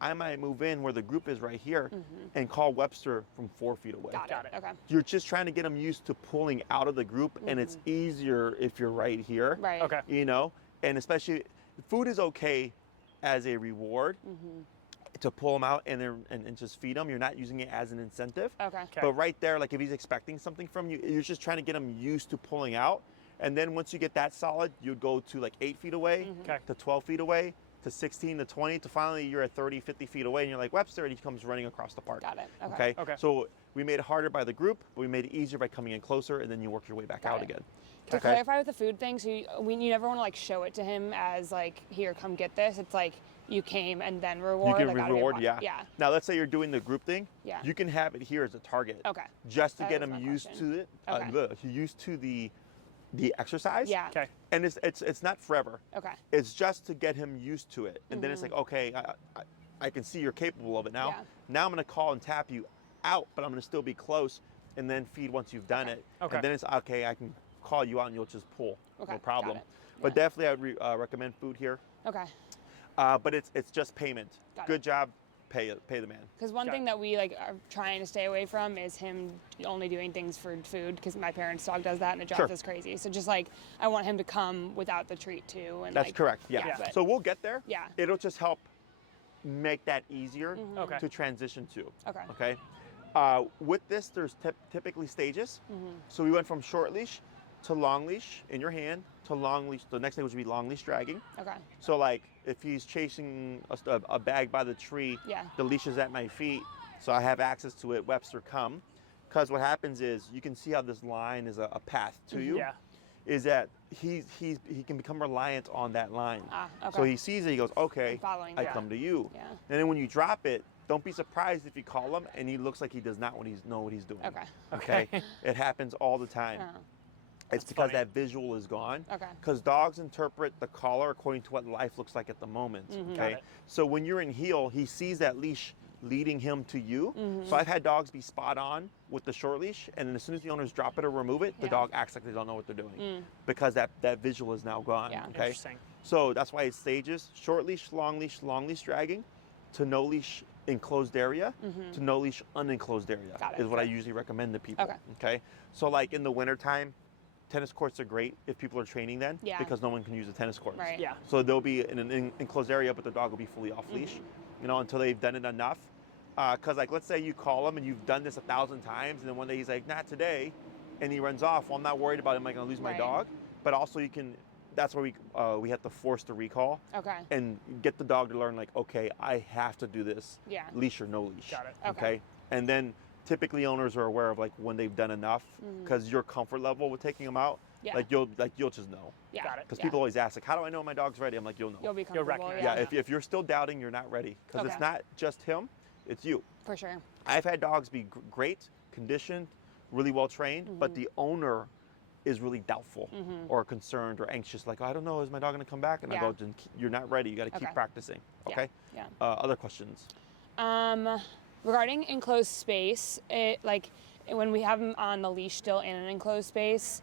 I might move in where the group is right here and call Webster from 4 feet away. Got it. Okay. You're just trying to get them used to pulling out of the group, and it's easier if you're right here. Right. Okay. You know, and especially food is okay as a reward to pull them out and just feed them. You're not using it as an incentive. Okay. Okay. But right there, like if he's expecting something from you, you're just trying to get him used to pulling out. And then once you get that solid, you'd go to like 8 feet away, Okay. to 12 feet away, to 16 to 20, to finally you're at 30, 50 feet away, and you're like Webster, and he comes running across the park. Got it. Okay. Okay. So we made it harder by the group, but we made it easier by coming in closer, and then you work your way back Got out it. again. To clarify with the food thing, so you never want to like show it to him as like, here, come get this. It's like you came and then reward. You can like, reward, yeah. yeah. Yeah. Now let's say you're doing the group thing. Yeah. You can have it here as a target. Okay. Just to That get was him my used question. to it. Okay. Used to the exercise. Yeah. Okay. And it's not forever. Okay. It's just to get him used to it, and then it's Mm-hmm. like, okay, I can see you're capable of it now. Yeah. Now I'm gonna call and tap you out, but I'm gonna still be close, and then feed once you've done it. Okay. And then it's okay. I can call you out, and you'll just pull. Okay, No got problem. it. But Yeah. definitely, I would recommend food here. Okay. But it's just payment. Got Good it. job. Pay the man. Because one Got thing it. that we like are trying to stay away from is him only doing things for food. Because my parents' dog does that and it drives Sure. us crazy. So just like I want him to come without the treat too. And That's like, correct. Yeah. Yeah, but- So we'll get there. Yeah. It'll just help make that easier Okay. to transition to. Okay. Okay. With this, there's typically stages. So we went from short leash to long leash in your hand to long leash. The next thing would be long leash dragging. Okay. So like if he's chasing a bag by the tree, Yeah. the leash is at my feet, so I have access to it. Webster, come. Because what happens is you can see how this line is a path to you. Yeah. Is that he can become reliant on that line. Ah, okay. So he sees it, he goes, okay, I'm following I that. come to you. Yeah. And then when you drop it, don't be surprised if you call him and he looks like he does not know what he's doing. Okay. Okay. It happens all the time. Oh, It's That's because funny. that visual is gone. okay. Because dogs interpret the collar according to what life looks like at the moment. Mm-hmm. Got Okay. it. So when you're in heel, he sees that leash leading him to you. Mm-hmm. So I've had dogs be spot on with the short leash, and then as soon as the owners drop it or remove it, the Yeah. dog acts like they don't know what they're doing because that visual is now gone. Yeah. Okay. Interesting. So that's why it's stages: short leash, long leash dragging, to no leash enclosed area, to no leash unenclosed area Got it. is what I Okay. usually recommend to people. Okay. Okay. So like in the wintertime, tennis courts are great if people are training then Yeah. because no one can use the tennis courts. Right. Yeah. So they'll be in an enclosed area, but the dog will be fully off leash, until they've done it enough. Because like let's say you call him and you've done this 1,000 times, and then one day he's like, not today, and he runs off. Well, I'm not worried about am I going to lose my Right. dog, but also you can. That's where we have to force the recall Okay. and get the dog to learn like, okay, I have to do this, Yeah. leash or no leash. Got it. Okay. And then typically owners are aware of like when they've done enough because your comfort level with taking them out, Yeah. you'll just know. Yeah. Got it. Because Yeah. people always ask like, how do I know my dog's ready? I'm like, you'll know. You'll be You'll comfortable. recognize yeah. If you're still doubting, you're not ready because it's Okay. not just him, it's you. For sure. I've had dogs be great, conditioned, really well trained, but the owner is really doubtful or concerned or anxious. Like, oh, I don't know, is my dog going to come back? And I Yeah. go, "Then you're not ready. You got to keep Okay. practicing. Yeah. Okay. Yeah. Other questions? Regarding enclosed space, when we have him on the leash still in an enclosed space,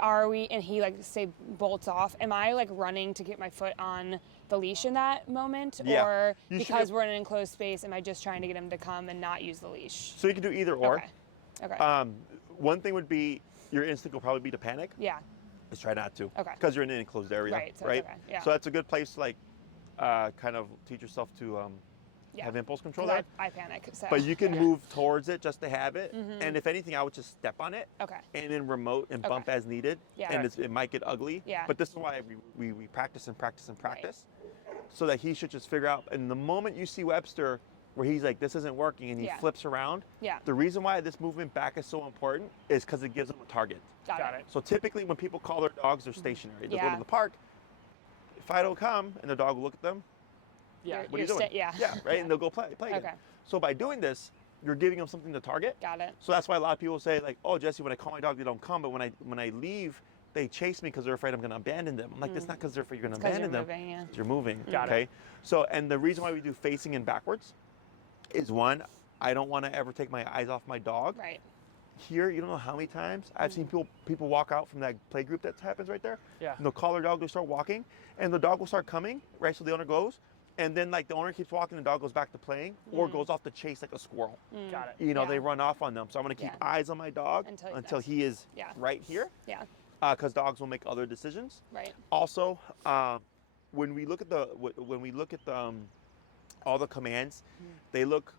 are we, and he like say bolts off, am I like running to get my foot on the leash in that moment? Yeah. Or You should because get- we're in an enclosed space, am I just trying to get him to come and not use the leash? So you can do either or. Okay. Okay. One thing would be your instinct will probably be to panic. Yeah. Just try not to. Okay. Because you're in an enclosed area. Right, so it's okay, yeah. So that's a good place to like kind of teach yourself to Yeah. have impulse control 'Cause there. I panic. So. But you can yeah. move towards it just to have it. And if anything, I would just step on it. Okay. And then remote and bump Okay. as needed. Yeah. And it might get ugly. Yeah. But this is why we practice and practice and practice. So that he should just figure out. And the moment you see Webster where he's like, this isn't working, and he Yeah. flips around, Yeah. the reason why this movement back is so important is because it gives them a target. Got it. So typically when people call their dogs, they're stationary. They'll go Yeah. to the park. If I don't come and the dog will look at them, Yeah. You're- what are you doing? yeah. Yeah, right? And they'll go play again. Okay. So by doing this, you're giving them something to target. Got it. So that's why a lot of people say like, oh, Jesse, when I call my dog, they don't come. But when I leave, they chase me because they're afraid I'm going to abandon them. I'm like, that's not because they're afraid you're going to 'cause you're abandon them. moving, yeah. You're moving. Got it. Okay. So, and the reason why we do facing and backwards is one, I don't want to ever take my eyes off my dog. Right. Here, you don't know how many times I've seen people walk out from that play group that happens right there. Yeah. And they'll call their dog, they'll start walking, and the dog will start coming, right? So the owner goes, and then like the owner keeps walking, the dog goes back to playing, or goes off to chase like a squirrel. Got it. You know, Yeah. they run off on them. So I'm gonna keep Yeah. eyes on my dog Until he is Yeah. right here, Yeah. because dogs will make other decisions. Right. Also, when we look at the all the commands, they look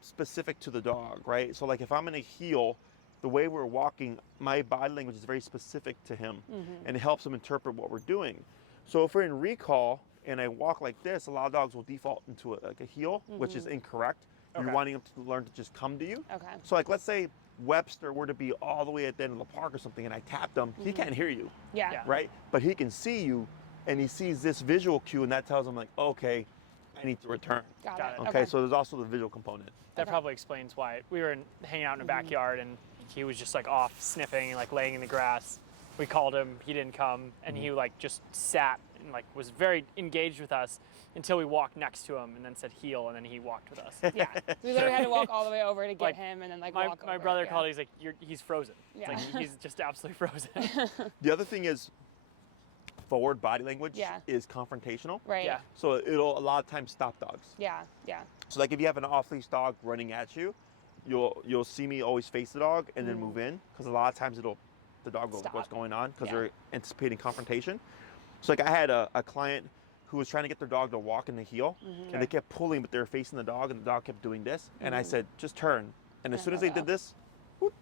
specific to the dog, right? So like if I'm in a heel, the way we're walking, my body language is very specific to him, and it helps him interpret what we're doing. So if we're in recall and I walk like this, a lot of dogs will default into like a heel, which is incorrect. Okay. You're wanting them to learn to just come to you. Okay. So like let's say Webster were to be all the way at the end of the park or something, and I tapped him, he can't hear you, Yeah. Yeah. right? But he can see you, and he sees this visual cue, and that tells him like, okay, I need to return. Got Got it. it. Okay, so there's also the visual component. That Okay. probably explains why we were hanging out in the backyard and he was just like off sniffing and like laying in the grass. We called him, he didn't come, and he like just sat and like was very engaged with us until we walked next to him and then said heel, and then he walked with us. Yeah. We literally had to walk all the way over to get Like, him, and then like my walk my over. brother Yeah. called it, he's like, he's frozen. It's Yeah. like he's just absolutely frozen. The other thing is forward body language Yeah. is confrontational. Right. Yeah. So it'll a lot of times stop dogs. Yeah. Yeah. So like if you have an off-leash dog running at you, you'll see me always face the dog and then move in, because a lot of times the dog will Stop. what's going on, because Yeah. they're anticipating confrontation. So like I had a client who was trying to get their dog to walk in the heel, and they kept pulling, but they were facing the dog, and the dog kept doing this. And I said, just turn. And as Yeah, soon as let they go. did this,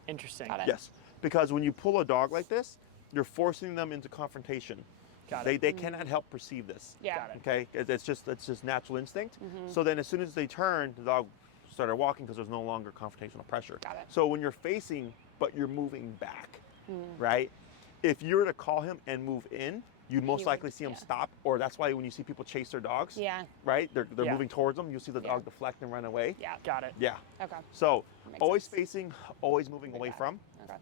Interesting. Got it. yes, because when you pull a dog like this, you're forcing them into confrontation. Got They it. cannot help perceive this. Yeah. Got it. Okay, it's just natural instinct. So then as soon as they turned, the dog started walking because there's no longer confrontational pressure. Got it. So when you're facing, but you're moving back, right? If you were to call him and move in, you'd most He likely would- see him yeah. stop. Or that's why when you see people chase their dogs, Yeah. right? They're Yeah. moving towards them. You'll see the Yeah. dog deflect and run away. Yeah. Got it. Yeah. Okay. So Makes always sense. facing, always moving away back. from. Okay.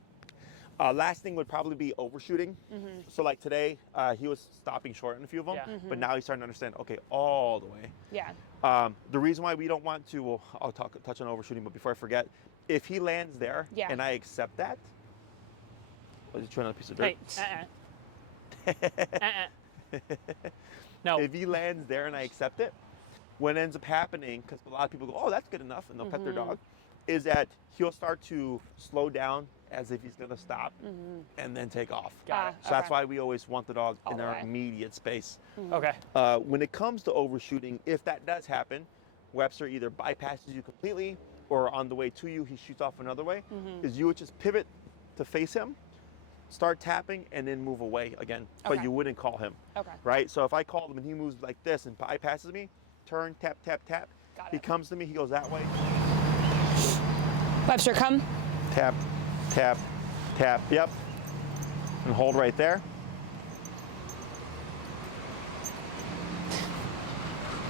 Last thing would probably be overshooting. So like today, he was stopping short on a few of them, Yeah. but now he's starting to understand, okay, all the way. Yeah. The reason why we don't want to, well, I'll touch on overshooting, but before I forget, if he lands there Yeah. and I accept that, was he trying another piece of dirt? Hey. No. If he lands there and I accept it, what ends up happening, because a lot of people go, oh, that's good enough, and they'll pet their dog, is that he'll start to slow down as if he's going to stop and then take off. Got it. So that's Okay. why we always want the dog All in the our way. immediate space. Okay. When it comes to overshooting, if that does happen, Webster either bypasses you completely, or on the way to you, he shoots off another way, is you would just pivot to face him, start tapping, and then move away again. But Okay. you wouldn't call him, Okay. right? So if I call him and he moves like this and bypasses me, turn, tap, tap, tap. Got He it. comes to me, he goes that way, Webster, come. tap, tap, tap, yep. And hold right there.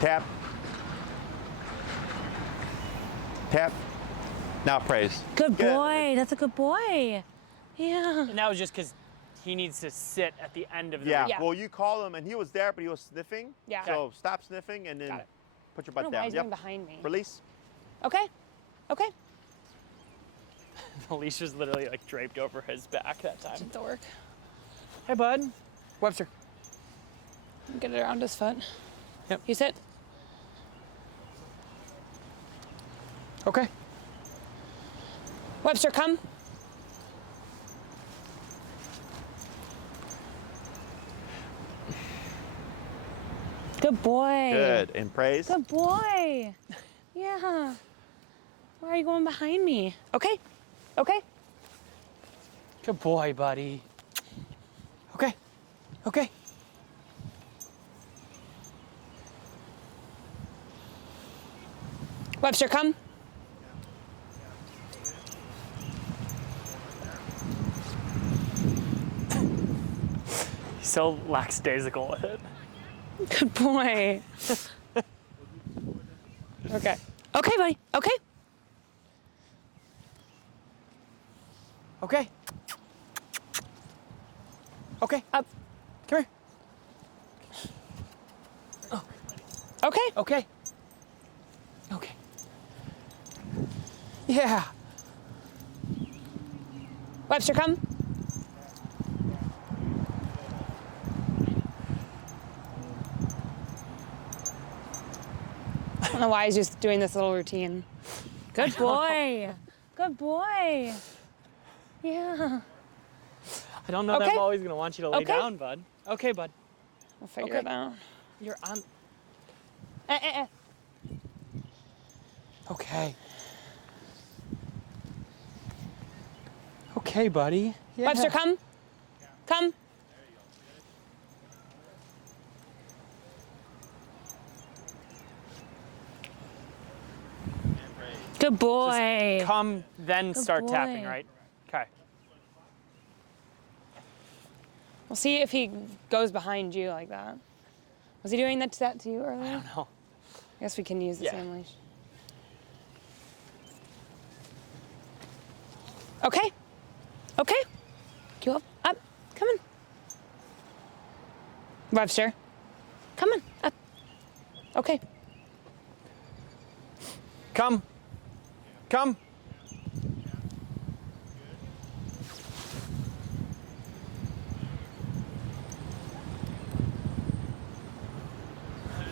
Tap. Tap. Now praise. Good Good. boy. That's a good boy. Yeah. And that was just because he needs to sit at the end of the Yeah. Yeah. Well, you call him and he was there, but he was sniffing. Yeah. So stop sniffing and then Got it. put your I butt don't know why down. he's going behind me. Release. Okay. Okay. The leash was literally like draped over his back that time. Dork. Hey, bud. Webster. Get it around his foot. Yep. You sit. Okay. Webster, come. Good boy. Good. And praise. Good boy. Yeah. Why are you going behind me? Okay. Okay. Good boy, buddy. Okay. Okay. Webster, come. He's so lackadaisical with it. Good boy. Okay. Okay, buddy. Okay. Okay. Okay. Up. Come here. Okay. Okay. Okay. Yeah. Webster, come. I don't know why he's just doing this little routine. Good boy. Good boy. Yeah. I don't know that Okay. I'm always gonna want you to lay Okay. down, bud. Okay, bud. We'll figure Okay. it out. You're on. Eh. Okay. Okay, buddy. Yeah. Webster, come. Come. Good boy. Come, then Good start tapping, boy. right? Okay. We'll see if he goes behind you like that. Was he doing that to you earlier? I don't know. I guess we can use the Yeah. same leash. Okay. Okay. You up. Come on. Webster. Come on. Up. Okay. Come. Come.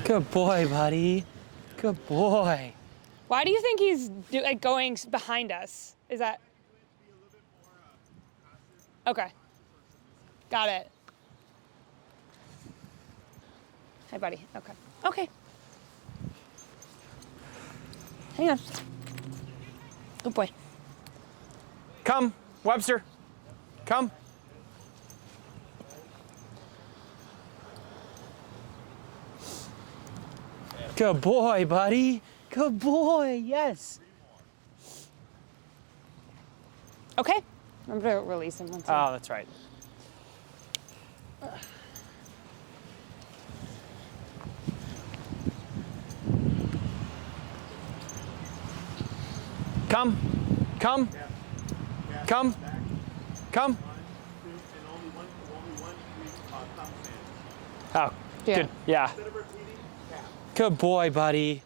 Good boy, buddy. Good boy. Why do you think he's going behind us? Is that? Okay. Got it. Hey, buddy. Okay. Okay. Hang on. Good boy. Come, Webster. Come. Good boy, buddy. Good boy. Yes. Okay. I'm gonna release him once. Oh, that's right. Come. Come. Come. Come. Oh, Yeah. good. Yeah. Good boy, buddy.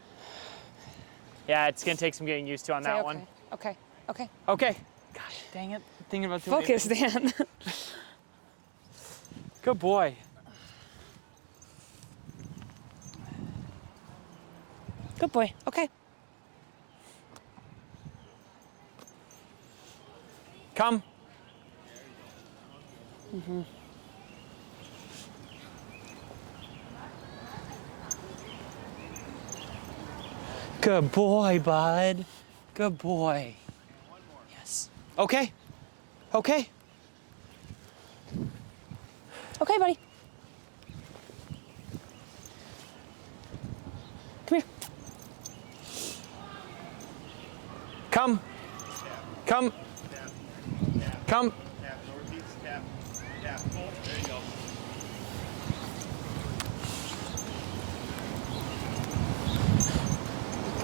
Yeah, it's gonna take some getting used to on Say that okay. one. Okay. Okay. Okay. Gosh, dang it. I'm thinking about doing Focus, it. Dan. Good boy. Good boy. Okay. Come. Good boy, bud. Good boy. Yes. Okay. Okay. Okay, buddy. Come here. Come. Come. Come. Tap, northeast, tap, tap, pull. There you go.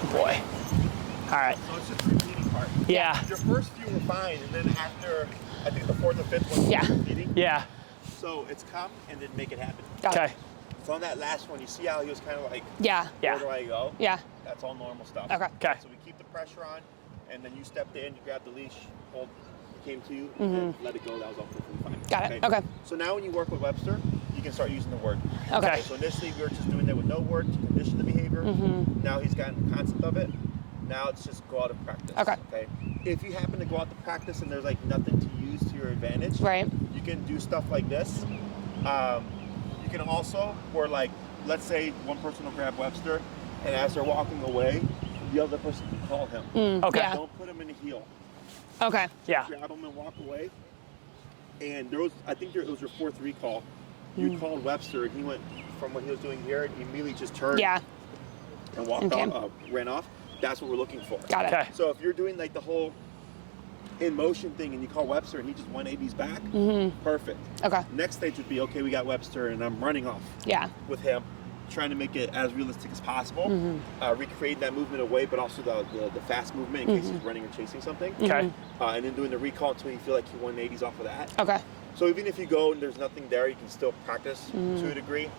Good boy. All right. So it's just the repeating part. Yeah. Your first few were fine, and then after, I think the fourth or fifth one, Yeah. was repeating. Yeah. So it's come and then make it happen. Got it. Okay. So on that last one, you see how he was kind of like, Yeah. Yeah. where do I go? Yeah. That's all normal stuff. Okay. Okay. So we keep the pressure on, and then you stepped in, you grabbed the leash, hold, it came to you, and then let it go. That was all perfectly fine. Got it. Okay. So now when you work with Webster, you can start using the word. Okay. So initially we were just doing that with no word to condition the behavior. Now he's gotten the concept of it. Now it's just go out and practice. Okay. If you happen to go out to practice and there's like nothing to use to your advantage, Right. you can do stuff like this. You can also, where like, let's say one person will grab Webster, and as they're walking away, the other person can call him. Okay. Yeah. Don't put him in a heel. Okay. Yeah. Grab him and walk away. And there was, I think it was your fourth recall. You called Webster, and he went from what he was doing here, and he immediately just turned Yeah. and walked Okay. off, ran off. That's what we're looking for. Got it. Okay. So if you're doing like the whole in motion thing and you call Webster and he just 180s back, perfect. Okay. Next stage would be, okay, we got Webster and I'm running off Yeah. with him, trying to make it as realistic as possible, recreate that movement away, but also the fast movement in case he's running or chasing something. Okay. And then doing the recall until you feel like he 180s off of that. Okay. So even if you go and there's nothing there, you can still practice to a degree,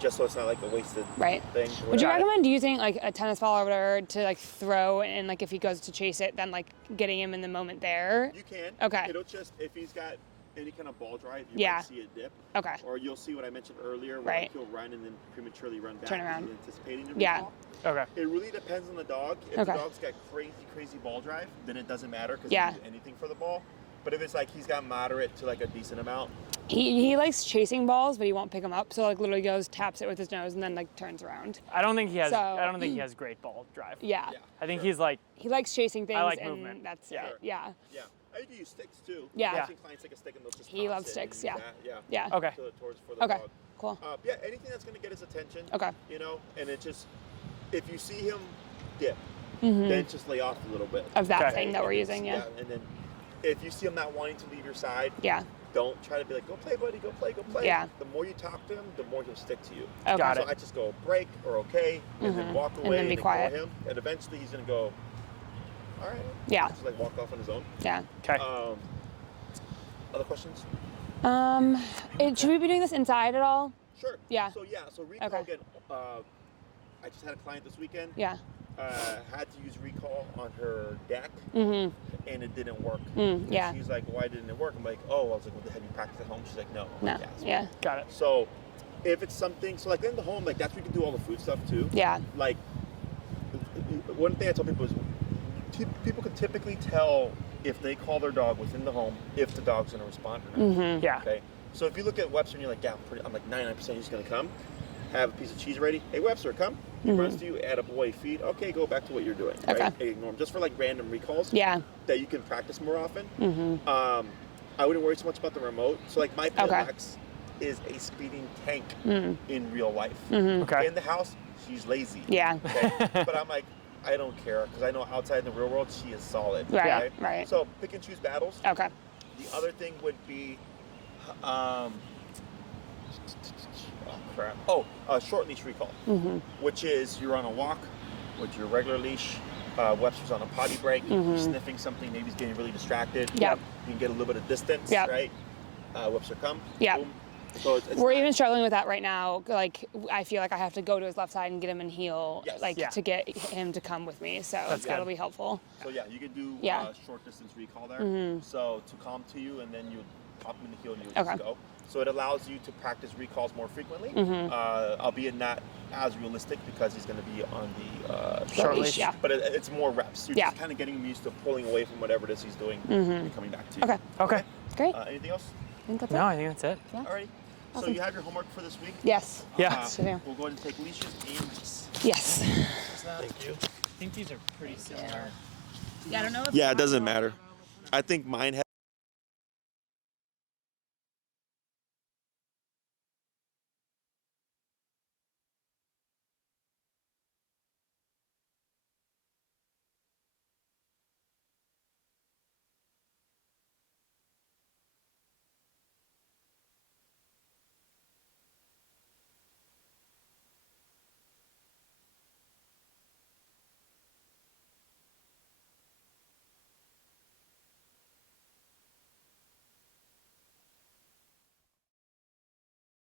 just so it's not like a wasted Right. thing. or Would you whatever. recommend using like a tennis ball or whatever to like throw and like if he goes to chase it, then like getting him in the moment there? You can. Okay. It'll just, if he's got any kind of ball drive, you Yeah. might see it dip. Okay. Or you'll see what I mentioned earlier, where Right. he'll run and then prematurely run back. Turn because around. he's anticipating the Yeah. recall. Okay. It really depends on the dog. If Okay. the dog's got crazy ball drive, then it doesn't matter because Yeah. he can do anything for the ball. But if it's like he's got moderate to like a decent amount, He likes chasing balls, but he won't pick them up. So like literally goes, taps it with his nose, and then like turns around. I don't think he has. So- I don't think he has great ball drive. Yeah. yeah. I think sure. he's like. He likes chasing things, like and movement. that's Yeah. it. Yeah. Yeah. I do use sticks too. Yeah. I've seen clients take a stick and they'll just He toss loves it and sticks, use yeah. that, Yeah. Yeah. Okay. Towards for the Okay. dog. Cool. Yeah, anything that's gonna get his attention. Okay. You know, and it just, if you see him dip, Mhm. then just lay off a little bit. Of that Okay. thing that we're And using, yeah. And then, if you see him not wanting to leave your side, Yeah. don't try to be like, go play, buddy, go play, go play. Yeah. The more you talk to him, the more he'll stick to you. Okay. Got So it. I just go break or okay, and then walk And away then be ignore quiet. him, and eventually he's gonna go, all right. Yeah. Just like walk off on his own. Yeah. Okay. Other questions? Should we be doing this inside at all? Sure. Yeah. So recall Okay. again. I just had a client this weekend. Yeah. Had to use recall on her deck, Mhm. and it didn't work. Yeah. She's like, why didn't it work? I'm like, oh, I was like, well, have you practiced at home? She's like, no. I'm No. like, Yeah. Got it. So if it's something, so like in the home, like that's where you can do all the food stuff too. Yeah. Like one thing I tell people is people can typically tell if they call their dog within the home if the dog's going to respond or not. Mm-hmm. Yeah. Okay. So if you look at Webster and you're like, yeah, I'm like 99% he's going to come. Have a piece of cheese ready. Hey Webster, come. He runs to you. Add a boy feed. Okay, go back to what you're doing. Right? Okay. Hey, ignore him. Just for like random recalls. Yeah. That you can practice more often. Mm-hmm. I wouldn't worry so much about the remote. So like my pet Okay. Lex is a speeding tank Mm-hmm. in real life. Okay. In the house, she's lazy. Yeah. Okay? But I'm like, I don't care because I know outside in the real world she is solid. Right. okay? Right. So pick and choose battles. Okay. The other thing would be, short leash recall, which is you're on a walk with your regular leash. Webster's on a potty break, he's sniffing something, maybe he's getting really distracted. Yep. You can get a little bit of distance, Yep. right? Webster, come. Yep. Boom. So it's We're not- even struggling with that right now. Like, I feel like I have to go to his left side and get him in heel, Yes. like Yeah. to get him to come with me. So That's that'll good. be helpful. So yeah, you can do Yeah. short distance recall there. So to come to you, and then you pop him in the heel and you Okay. just go. So it allows you to practice recalls more frequently, albeit not as realistic because he's going to be on the Short leash, leash. yeah. But it's more reps. You're Yeah. just kind of getting him used to pulling away from whatever it is he's doing and coming back to you. Okay. Okay. Great. Anything else? I think that's No, it. I think that's it. Yeah. Alrighty. So Awesome. you have your homework for this week. Yes. Yeah. Yes, I do. We'll go ahead and take leashes and Yes. thank you. I think these are pretty similar. Yeah, I don't know if Yeah, it doesn't matter. I think mine has